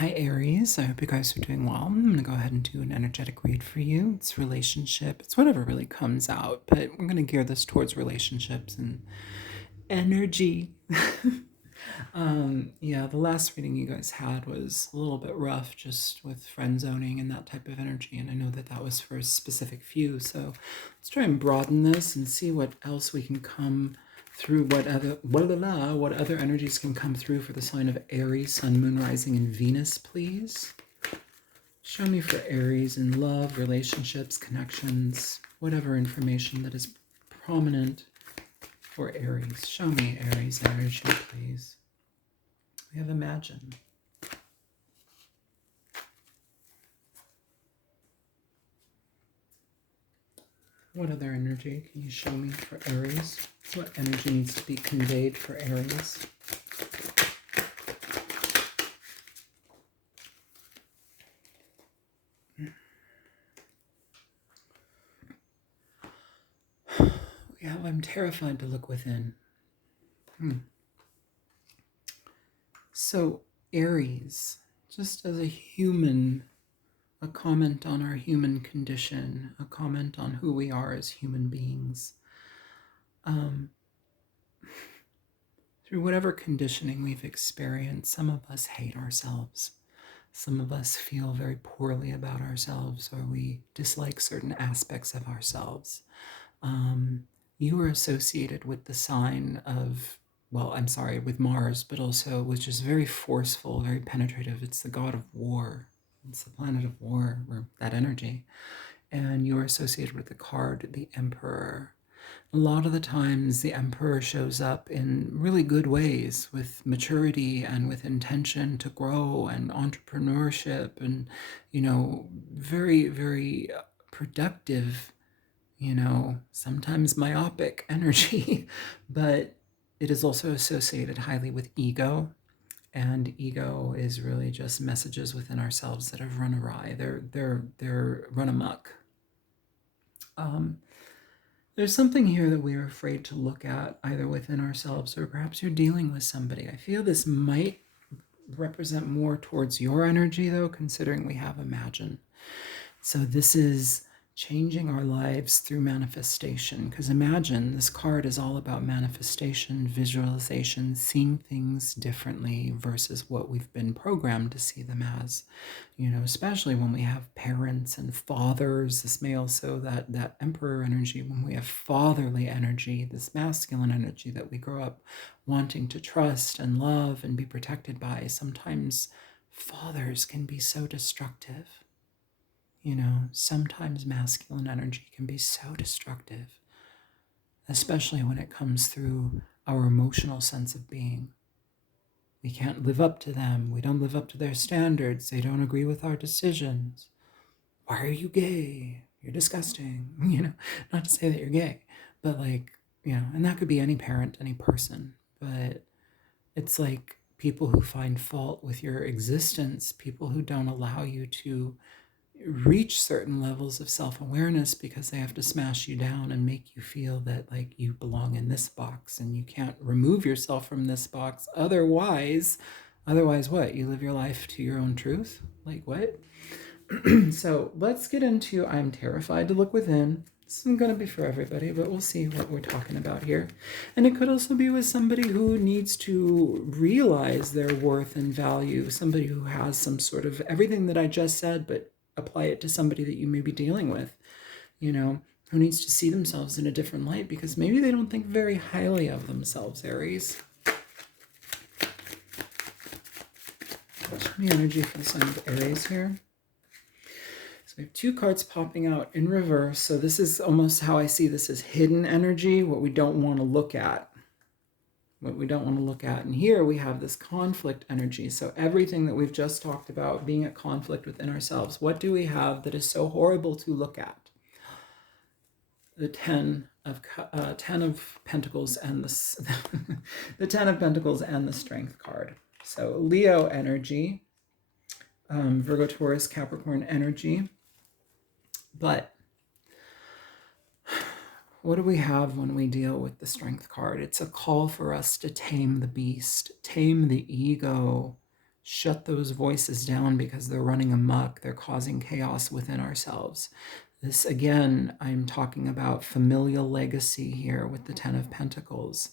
Hi Aries, I hope you guys are doing well. I'm going to go ahead and do an energetic read for you. It's relationship, it's whatever really comes out, but we're going to gear this towards relationships and energy. Yeah, the last reading you guys had was a little bit rough just with friend zoning and that type of energy, and I know that that was for a specific few, so let's try and broaden this and see what else we can come through, what other energies can come through for the sign of Aries, Sun, Moon, Rising, and Venus, please. Show me for Aries in love, relationships, connections, whatever information that is prominent for Aries. Show me Aries energy, please. We have Imagine. What other energy can you show me for Aries? What energy needs to be conveyed for Aries? We have I'm terrified to look within. So Aries, just as a human, a comment on our human condition, a comment on who we are as human beings. Through whatever conditioning we've experienced, some of us hate ourselves. Some of us feel very poorly about ourselves, or we dislike certain aspects of ourselves. You are associated with the sign of, with Mars, but also which is very forceful, very penetrative. It's the god of war. It's the planet of war, or that energy. And you are associated with the card, the Emperor. A lot of the times the Emperor shows up in really good ways with maturity and with intention to grow and entrepreneurship and, very, very productive, sometimes myopic energy, but it is also associated highly with ego. And ego is really just messages within ourselves that have run awry. They're run amok. There's something here that we're afraid to look at, either within ourselves or perhaps you're dealing with somebody. I feel this might represent more towards your energy, though, considering we have Imagine. So this is changing our lives through manifestation, because Imagine, this card is all about manifestation, visualization, seeing things differently versus what we've been programmed to see them as. Especially when we have parents and fathers. This may also, that Emperor energy, when we have fatherly energy, this masculine energy that we grow up wanting to trust and love and be protected by. Sometimes fathers can be so destructive. Sometimes masculine energy can be so destructive, especially when it comes through our emotional sense of being. We can't live up to them. We don't live up to their standards. They don't agree with our decisions. Why are you gay? You're disgusting. Not to say that you're gay, but and that could be any parent, any person. But it's like people who find fault with your existence, people who don't allow you to reach certain levels of self-awareness because they have to smash you down and make you feel that you belong in this box and you can't remove yourself from this box. Otherwise what? You live your life to your own truth? What? So let's get into I'm terrified to look within. This isn't going to be for everybody, but we'll see what we're talking about here. And it could also be with somebody who needs to realize their worth and value, somebody who has some sort of everything that I just said, but apply it to somebody that you may be dealing with, who needs to see themselves in a different light because maybe they don't think very highly of themselves, Aries. Show me energy for the sign of Aries here. So we have two cards popping out in reverse. So this is almost how I see this as hidden energy, what we don't want to look at. And here we have this conflict energy. So everything that we've just talked about, being at conflict within ourselves, what do we have that is so horrible to look at? The Ten of Pentacles and the Ten of Pentacles and the Strength card. So Leo energy, Virgo, Taurus, Capricorn energy. But what do we have when we deal with the Strength card? It's a call for us to tame the beast, tame the ego, shut those voices down because they're running amok. They're causing chaos within ourselves. This, again, I'm talking about familial legacy here with the Ten of Pentacles.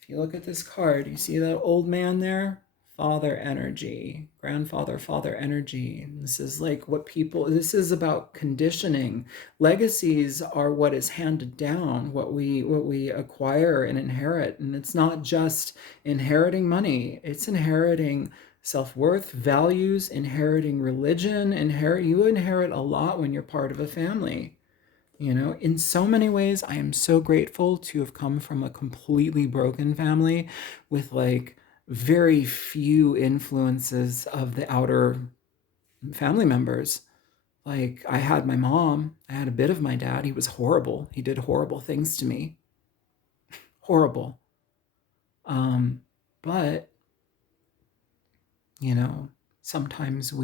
If you look at this card, you see that old man there? Father energy, grandfather, father energy. This is like what people, this is about conditioning. Legacies are what is handed down, what we acquire and inherit. And it's not just inheriting money, it's inheriting self-worth, values, inheriting religion, you inherit a lot when you're part of a family. You know, in so many ways, I am so grateful to have come from a completely broken family with like very few influences of the outer family members. Like, I had my mom, I had a bit of my dad. He was horrible. He did horrible things to me. Horrible. But, you know, sometimes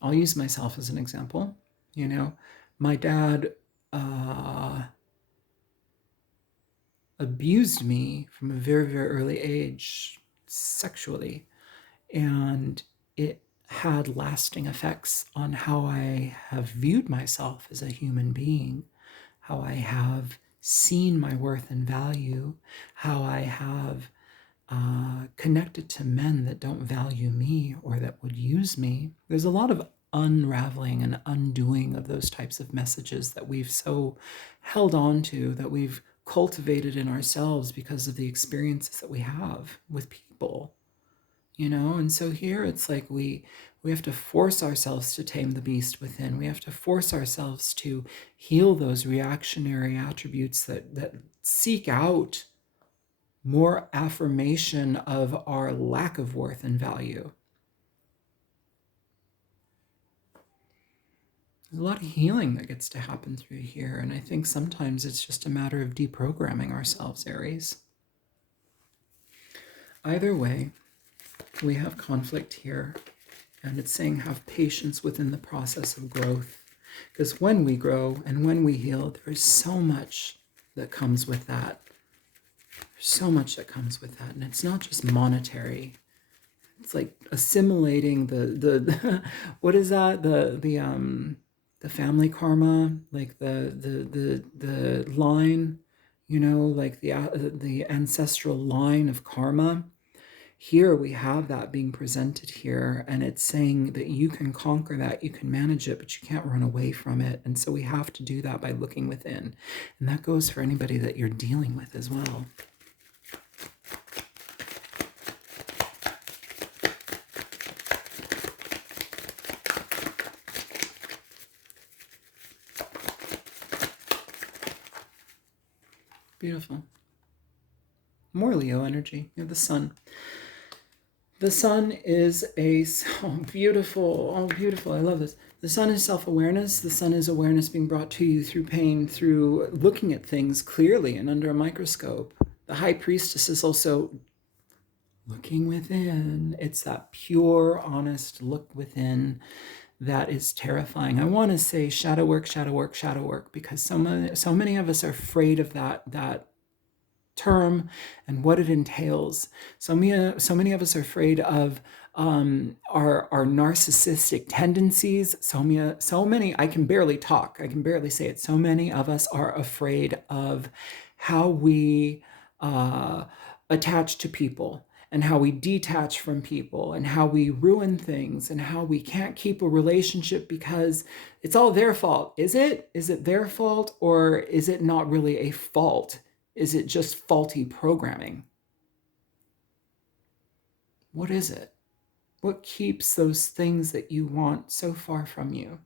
I'll use myself as an example. You know, my dad abused me from a very, very early age sexually. And it had lasting effects on how I have viewed myself as a human being, how I have seen my worth and value, how I have connected to men that don't value me or that would use me. There's a lot of unraveling and undoing of those types of messages that we've so held on to, that we've cultivated in ourselves because of the experiences that we have with people, you know. And so here it's like we have to force ourselves to tame the beast within. We have to force ourselves to heal those reactionary attributes that seek out more affirmation of our lack of worth and value. There's a lot of healing that gets to happen through here, and I think sometimes it's just a matter of deprogramming ourselves, Aries. Either way, we have conflict here, and it's saying have patience within the process of growth, because when we grow and when we heal, there is so much that comes with that. There's so much that comes with that, and it's not just monetary. It's like assimilating the what is that, the family karma, like the line, you know, like the ancestral line of karma. Here we have that being presented here, and it's saying that you can conquer that, you can manage it, but you can't run away from it. And so we have to do that by looking within. And that goes for anybody that you're dealing with as well. Beautiful. More Leo energy. You have the sun. The sun is beautiful. Oh, beautiful. I love this. The sun is self-awareness. The sun is awareness being brought to you through pain, through looking at things clearly and under a microscope. The high priestess is also looking within. It's that pure, honest look within that is terrifying. I want to say shadow work, shadow work, shadow work, because so many of us are afraid of that term and what it entails. So many of us are afraid of our narcissistic tendencies. So many, I can barely talk. I can barely say it. So many of us are afraid of how we attach to people, and how we detach from people, and how we ruin things, and how we can't keep a relationship because it's all their fault. Is it? Is it their fault, or is it not really a fault? Is it just faulty programming? What is it? What keeps those things that you want so far from you?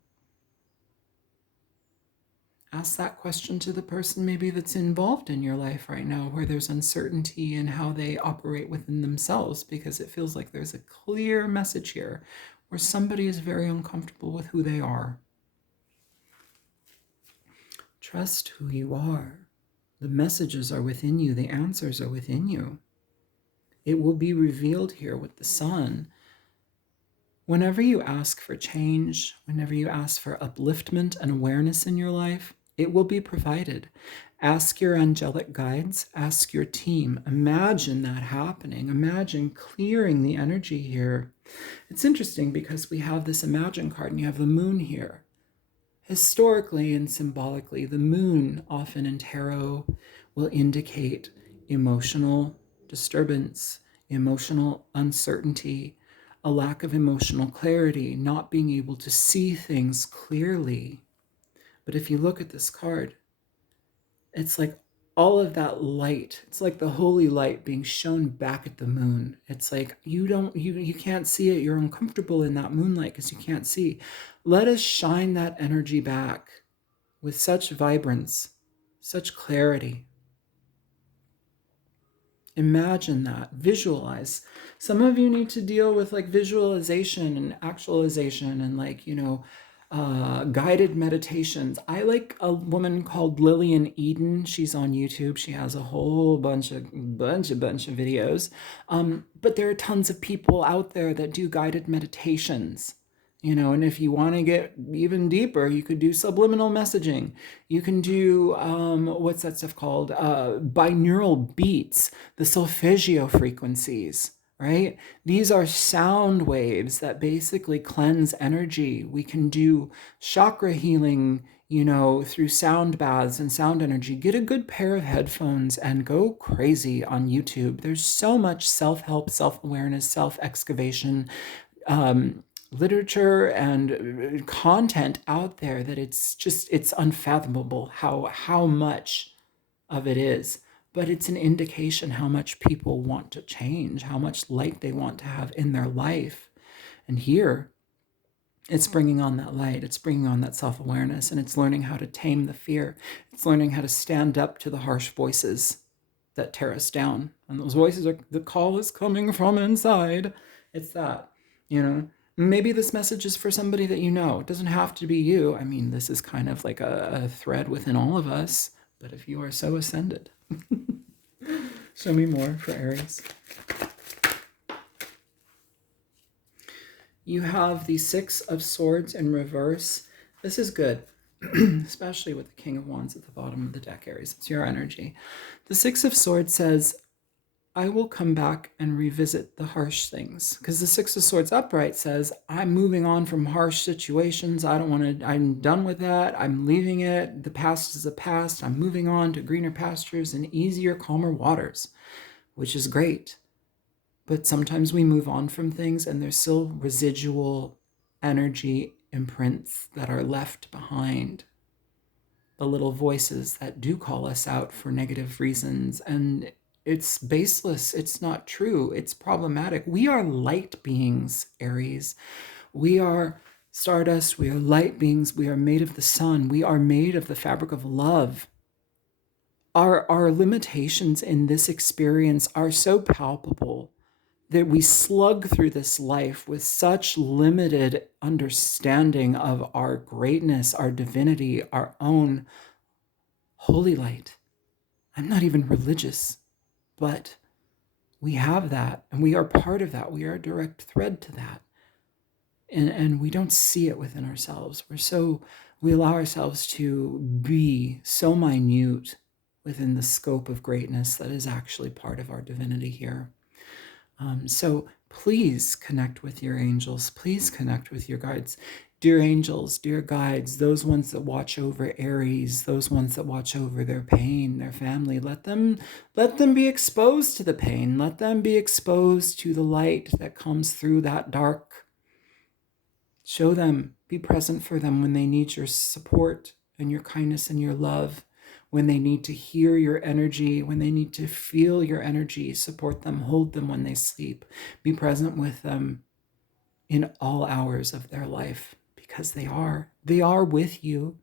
Ask that question to the person maybe that's involved in your life right now, where there's uncertainty in how they operate within themselves, because it feels like there's a clear message here where somebody is very uncomfortable with who they are. Trust who you are. The messages are within you. The answers are within you. It will be revealed here with the sun. Whenever you ask for change, whenever you ask for upliftment and awareness in your life, it will be provided. Ask your angelic guides, ask your team. Imagine that happening. Imagine clearing the energy here. It's interesting because we have this Imagine card and you have the moon here. Historically and symbolically, the moon often in tarot will indicate emotional disturbance, emotional uncertainty, a lack of emotional clarity, not being able to see things clearly. But if you look at this card, it's like all of that light, it's like the holy light being shown back at the moon. It's like you can't see it, you're uncomfortable in that moonlight because you can't see. Let us shine that energy back with such vibrance, such clarity. Imagine that, visualize. Some of you need to deal with like visualization and actualization and guided meditations. I like a woman called Lillian Eden. She's on YouTube. She has a whole bunch of videos. But there are tons of people out there that do guided meditations. And if you want to get even deeper, you could do subliminal messaging. You can do, what's that stuff called? Binaural beats, the solfeggio frequencies, right? These are sound waves that basically cleanse energy. We can do chakra healing, through sound baths and sound energy. Get a good pair of headphones and go crazy on YouTube. There's so much self-help, self-awareness, self-excavation, literature and content out there that it's unfathomable how much of it is. But it's an indication how much people want to change, how much light they want to have in their life. And here, it's bringing on that light, it's bringing on that self-awareness, and it's learning how to tame the fear. It's learning how to stand up to the harsh voices that tear us down. And those voices are, the call is coming from inside. It's that, Maybe this message is for somebody that you know. It doesn't have to be you. I mean, this is kind of like a thread within all of us. But if you are so ascended, show me more for Aries. You have the Six of Swords in reverse. This is good, especially with the King of Wands at the bottom of the deck, Aries. It's your energy. The Six of Swords says, I will come back and revisit the harsh things. Because the Six of Swords upright says, I'm moving on from harsh situations. I'm done with that. I'm leaving it. The past is the past. I'm moving on to greener pastures and easier, calmer waters, which is great. But sometimes we move on from things and there's still residual energy imprints that are left behind. The little voices that do call us out for negative reasons, and it's baseless. It's not true. It's problematic. We are light beings, Aries. We are stardust. We are light beings. We are made of the sun. We are made of the fabric of love. Our limitations in this experience are so palpable that we slug through this life with such limited understanding of our greatness, our divinity, our own holy light. I'm not even religious, but we have that, and we are part of that. We are a direct thread to that. And we don't see it within ourselves. We allow ourselves to be so minute within the scope of greatness that is actually part of our divinity here. So please connect with your angels. Please connect with your guides. Dear angels, dear guides, those ones that watch over Aries, those ones that watch over their pain, their family, let them be exposed to the pain. Let them be exposed to the light that comes through that dark. Show them, be present for them when they need your support and your kindness and your love. When they need to hear your energy, when they need to feel your energy, support them, hold them when they sleep. Be present with them in all hours of their life, because they are with you.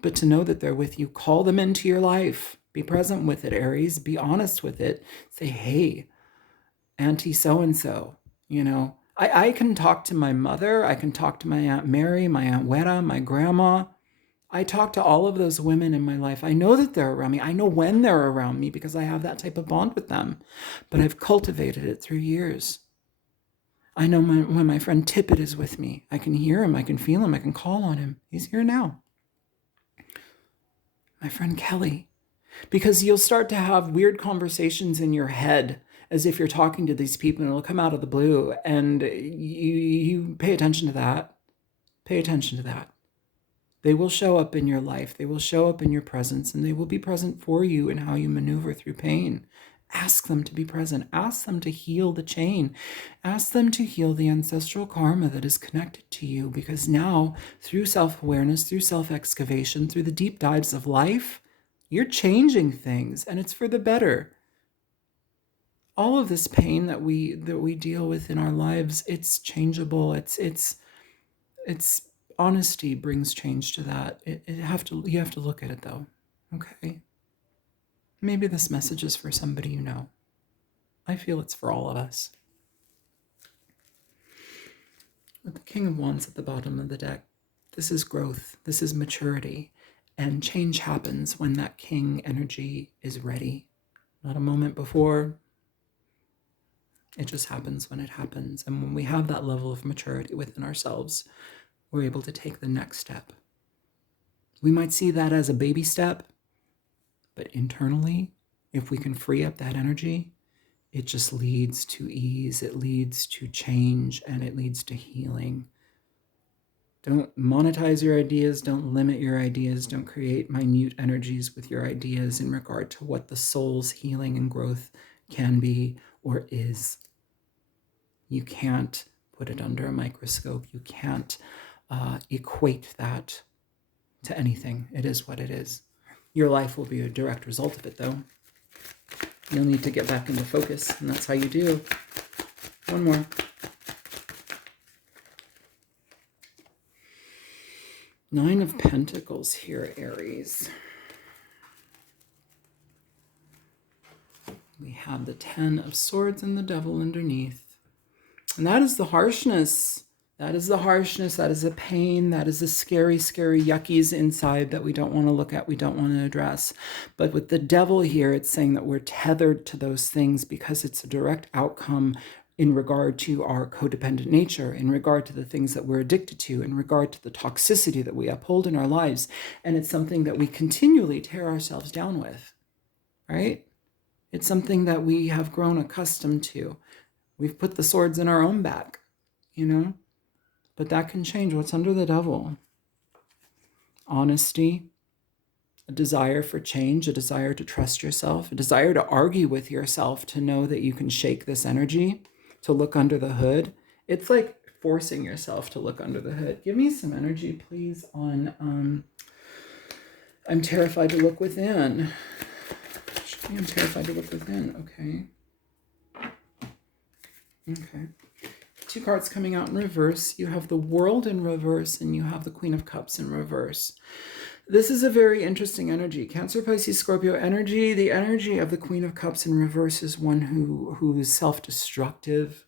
But to know that they're with you, call them into your life. Be present with it, Aries. Be honest with it. Say, hey, Auntie so-and-so, I can talk to my mother. I can talk to my Aunt Mary, my Aunt Weta, my grandma. I talk to all of those women in my life. I know that they're around me. I know when they're around me because I have that type of bond with them. But I've cultivated it through years. I know when my friend Tippett is with me. I can hear him. I can feel him. I can call on him. He's here now. my friend Kelly, because you'll start to have weird conversations in your head as if you're talking to these people, and it'll come out of the blue, and you pay attention to that. Pay attention to that. They will show up in your life. They will show up in your presence, and they will be present for you in how you maneuver through pain. Ask them to be present. Ask them to heal the chain. Ask them to heal the ancestral karma that is connected to you, because now, through self-awareness, through self-excavation, through the deep dives of life, you're changing things, and it's for the better. All of this pain that we deal with in our lives, it's changeable. It's honesty brings change to that. You have to look at it though. Okay. Maybe this message is for somebody you know. I feel it's for all of us. With the King of Wands at the bottom of the deck, this is growth. This is maturity. And change happens when that king energy is ready. Not a moment before. It just happens when it happens. And when we have that level of maturity within ourselves, we're able to take the next step. We might see that as a baby step, but internally, if we can free up that energy, it just leads to ease, it leads to change, and it leads to healing. Don't monetize your ideas, don't limit your ideas, don't create minute energies with your ideas in regard to what the soul's healing and growth can be or is. You can't put it under a microscope. You can't equate that to anything. It is what it is. Your life will be a direct result of it, though. You'll need to get back into focus, and that's how you do. One more. Nine of Pentacles here, Aries. We have the 10 of Swords and the Devil underneath. And that is the harshness. That is the harshness. That is the pain. That is the scary, scary yuckies inside that we don't want to look at, we don't want to address. But with the Devil here, it's saying that we're tethered to those things because it's a direct outcome in regard to our codependent nature, in regard to the things that we're addicted to, in regard to the toxicity that we uphold in our lives. And it's something that we continually tear ourselves down with, right? It's something that we have grown accustomed to. We've put the swords in our own back, you know? But that can change. What's under the Devil? Honesty, a desire for change, a desire to trust yourself, a desire to argue with yourself, to know that you can shake this energy, to look under the hood. It's like forcing yourself to look under the hood. Give me some energy, please, on I'm terrified to look within. I'm terrified to look within. Okay. Okay. Two cards coming out in reverse. You have the World in reverse, and you have the Queen of Cups in reverse. This is a very interesting energy. Cancer, Pisces, Scorpio energy. The energy of the Queen of Cups in reverse is one who is self-destructive.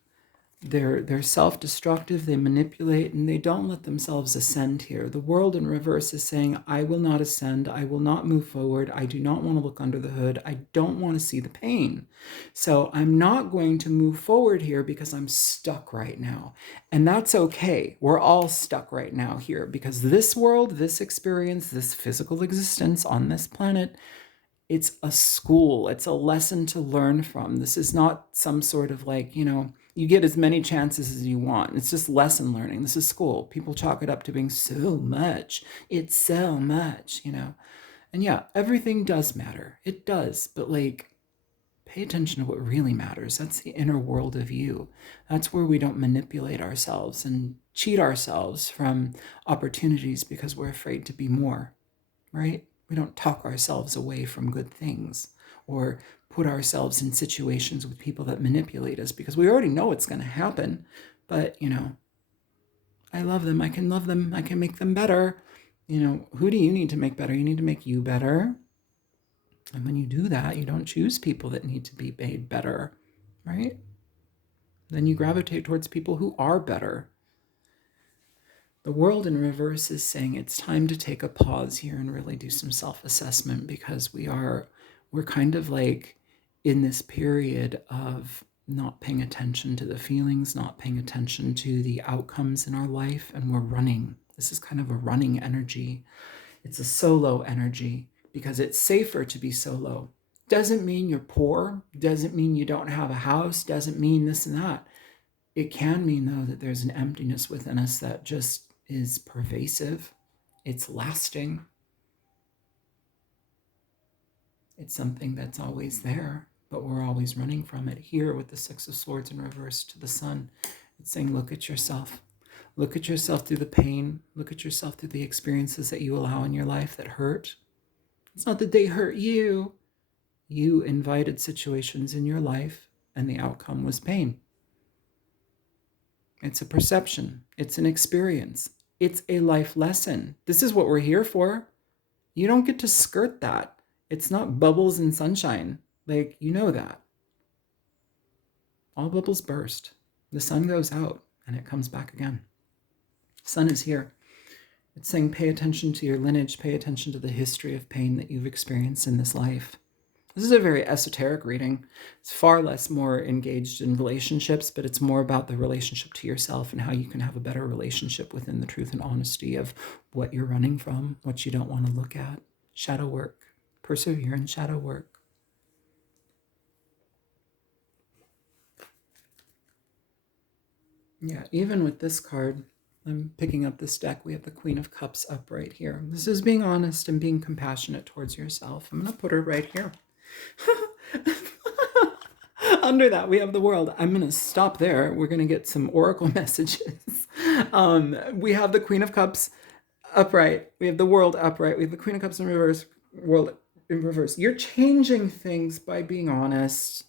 They're self-destructive, they manipulate, and they don't let themselves ascend here. The World in reverse is saying, I will not ascend, I will not move forward, I do not want to look under the hood, I don't want to see the pain. So I'm not going to move forward here because I'm stuck right now. And that's okay. We're all stuck right now here because this world, this experience, this physical existence on this planet, it's a school. It's a lesson to learn from. This is not some sort of like, you get as many chances as you want. It's just lesson learning. This is school. People chalk it up to being so much. It's so much, And yeah, everything does matter. It does. But pay attention to what really matters. That's the inner world of you. That's where we don't manipulate ourselves and cheat ourselves from opportunities because we're afraid to be more, right? We don't talk ourselves away from good things or put ourselves in situations with people that manipulate us because we already know it's going to happen. But, I love them. I can love them. I can make them better. Who do you need to make better? You need to make you better. And when you do that, you don't choose people that need to be made better, right? Then you gravitate towards people who are better. The World in reverse is saying it's time to take a pause here and really do some self-assessment because we're kind of in this period of not paying attention to the feelings, not paying attention to the outcomes in our life, and we're running. This is kind of a running energy. It's a solo energy because it's safer to be so low. Doesn't mean you're poor, doesn't mean you don't have a house, doesn't mean this and that. It can mean, though, that there's an emptiness within us that just is pervasive. It's lasting. It's something that's always there, but we're always running from it. Here with the Six of Swords in reverse to the Sun, it's saying, look at yourself. Look at yourself through the pain. Look at yourself through the experiences that you allow in your life that hurt. It's not that they hurt you. You invited situations in your life, and the outcome was pain. It's a perception. It's an experience. It's a life lesson. This is what we're here for. You don't get to skirt that. It's not bubbles and sunshine. Like, you know that. All bubbles burst. The sun goes out, and it comes back again. Sun is here. It's saying pay attention to your lineage, pay attention to the history of pain that you've experienced in this life. This is a very esoteric reading. It's far less more engaged in relationships, but it's more about the relationship to yourself and how you can have a better relationship within the truth and honesty of what you're running from, what you don't want to look at. Shadow work. Persevere in shadow work. Yeah, even with this card, I'm picking up this deck. We have the Queen of Cups up right here. This is being honest and being compassionate towards yourself. I'm going to put her right here. Under that, we have the World. I'm going to stop there. We're going to get some oracle messages. We have the Queen of Cups upright. We have the World upright. We have the Queen of Cups in reverse. World in reverse. You're changing things by being honest,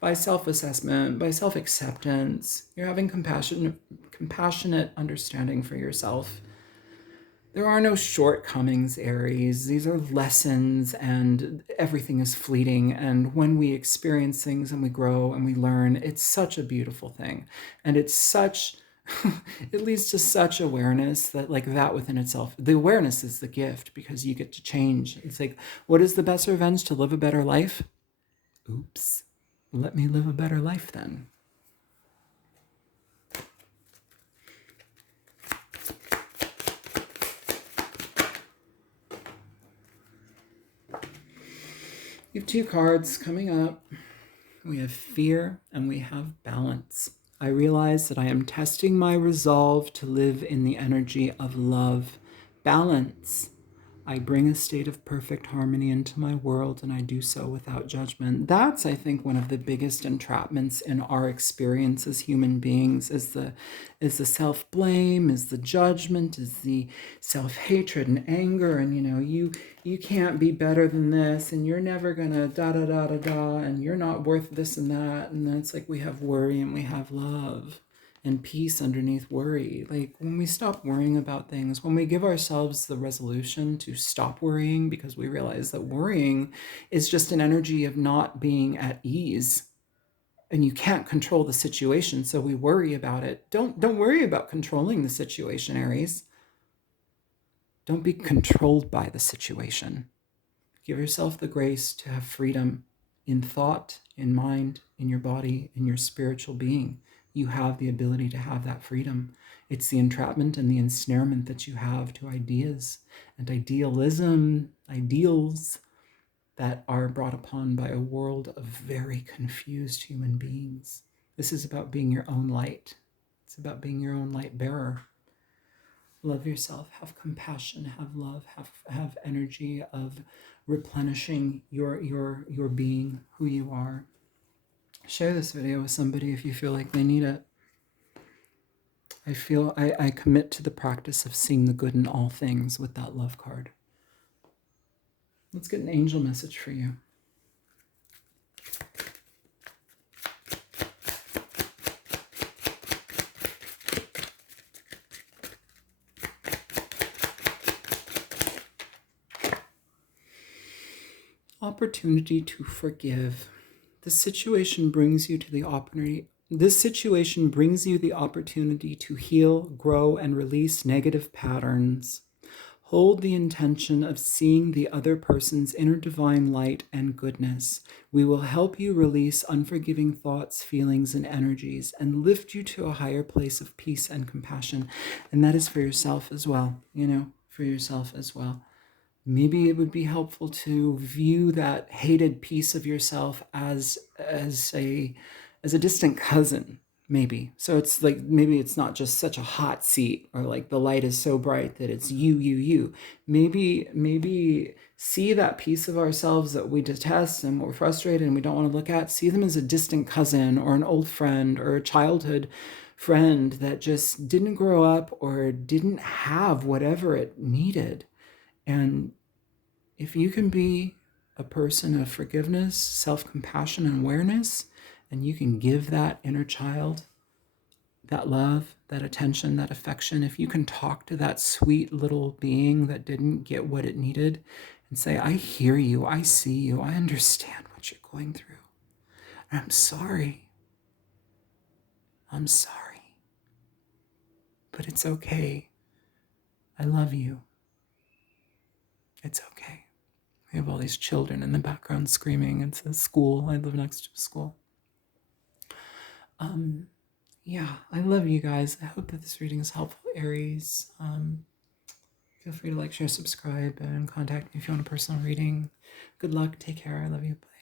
by self-assessment, by self-acceptance. You're having compassionate understanding for yourself. There are no shortcomings, Aries. These are lessons, and everything is fleeting. And when we experience things and we grow and we learn, it's such a beautiful thing. And it's such, it leads to such awareness that, like, that within itself, the awareness is the gift, because you get to change. It's like, what is the best revenge? To live a better life? Oops. Let me live a better life then. We have two cards coming up. We have fear and we have balance. I realize that I am testing my resolve to live in the energy of love. Balance. I bring a state of perfect harmony into my world, and I do so without judgment. That's, I think, one of the biggest entrapments in our experience as human beings, is the self-blame, is the judgment, is the self-hatred and anger, and you can't be better than this, and you're never gonna da-da-da-da-da, and you're not worth this and that. And then it's like we have worry and we have love and peace underneath worry. Like, when we stop worrying about things, when we give ourselves the resolution to stop worrying, because we realize that worrying is just an energy of not being at ease, and you can't control the situation, so we worry about it. Don't worry about controlling the situation, Aries. Don't be controlled by the situation. Give yourself the grace to have freedom in thought, in mind, in your body, in your spiritual being. You have the ability to have that freedom. It's the entrapment and the ensnarement that you have to ideas and idealism, ideals that are brought upon by a world of very confused human beings. This is about being your own light. It's about being your own light bearer. Love yourself, have compassion, have love, have energy of replenishing your being, who you are. Share this video with somebody if you feel like they need it. I commit to the practice of seeing the good in all things with that love card. Let's get an angel message for you. Opportunity to forgive. This situation brings you the opportunity to heal, grow, and release negative patterns. Hold the intention of seeing the other person's inner divine light and goodness. We will help you release unforgiving thoughts, feelings, and energies, and lift you to a higher place of peace and compassion. And that is for yourself as well, for yourself as well. Maybe it would be helpful to view that hated piece of yourself as a distant cousin, maybe. So it's like, maybe it's not just such a hot seat, or like the light is so bright that it's you. Maybe see that piece of ourselves that we detest and we're frustrated and we don't want to look at, see them as a distant cousin or an old friend or a childhood friend that just didn't grow up or didn't have whatever it needed. And if you can be a person of forgiveness, self-compassion, and awareness, and you can give that inner child that love, that attention, that affection, if you can talk to that sweet little being that didn't get what it needed and say, I hear you, I see you, I understand what you're going through, and I'm sorry, but it's okay. I love you. It's okay. We have all these children in the background screaming. It's a school. I live next to a school. Yeah, I love you guys. I hope that this reading is helpful, Aries. Feel free to like, share, subscribe, and contact me if you want a personal reading. Good luck. Take care. I love you. Bye.